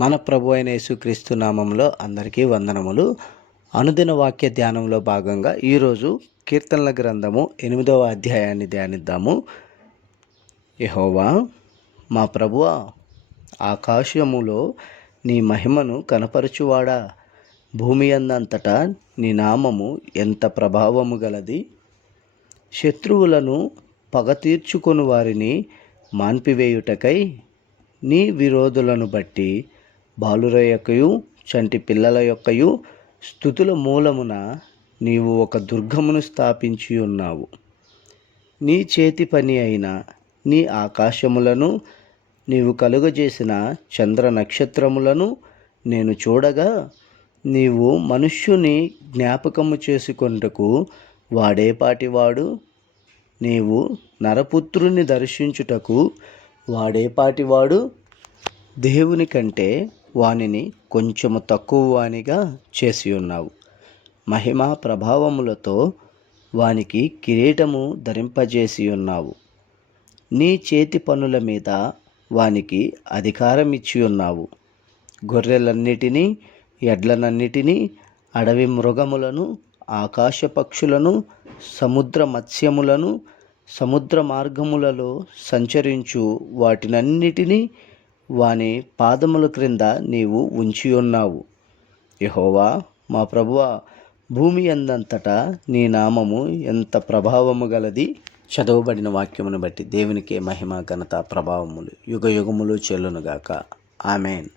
మన ప్రభు అయిన యేసుక్రీస్తు నామంలో అందరికీ వందనములు. అనుదిన వాక్య ధ్యానంలో భాగంగా ఈరోజు కీర్తనల గ్రంథము 8వ అధ్యాయాన్ని ధ్యానిద్దాము. యెహోవా మా ప్రభువా, ఆకాశములో నీ మహిమను కనపరచువాడా, భూమి అందంతటా నీ నామము ఎంత ప్రభావము గలది. శత్రువులను పగ తీర్చుకొని వారిని మాన్పివేయుటకై నీ విరోధులను బట్టి బాలుర యొక్కయు చంటి పిల్లల యొక్కయు స్తుతుల మూలమున నీవు ఒక దుర్గమును స్థాపించి ఉన్నావు. నీ చేతి పని అయిన నీ ఆకాశములను, నీవు కలుగజేసిన చంద్ర నక్షత్రములను నేను చూడగా, నీవు మనుష్యుని జ్ఞాపకము చేసుకొనుటకు వాడేపాటివాడు, నీవు నరపుత్రుని దర్శించుటకు వాడేపాటివాడు. దేవుని కంటే వానిని కొంచెము తక్కువ వానిగా చేసి ఉన్నావు. మహిమా ప్రభావములతో వానికి కిరీటము ధరింపజేసి ఉన్నావు. నీ చేతి పనుల మీద వానికి అధికారం ఇచ్చి ఉన్నావు. గొర్రెలన్నిటినీ, ఎడ్లనన్నిటినీ, అడవి మృగములను, ఆకాశ పక్షులను, సముద్ర మత్స్యములను, సముద్ర మార్గములలో సంచరించు వాటినన్నిటినీ వాని పాదముల క్రింద నీవు ఉంచి ఉన్నావు. యెహోవా మా ప్రభువా, భూమి అందంతటా నీ నామము ఎంత ప్రభావము గలది. చదవబడిన వాక్యమును బట్టి దేవునికే మహిమ, ఘనత, ప్రభావములు యుగ యుగములు చెల్లునుగాక. ఆమెన్.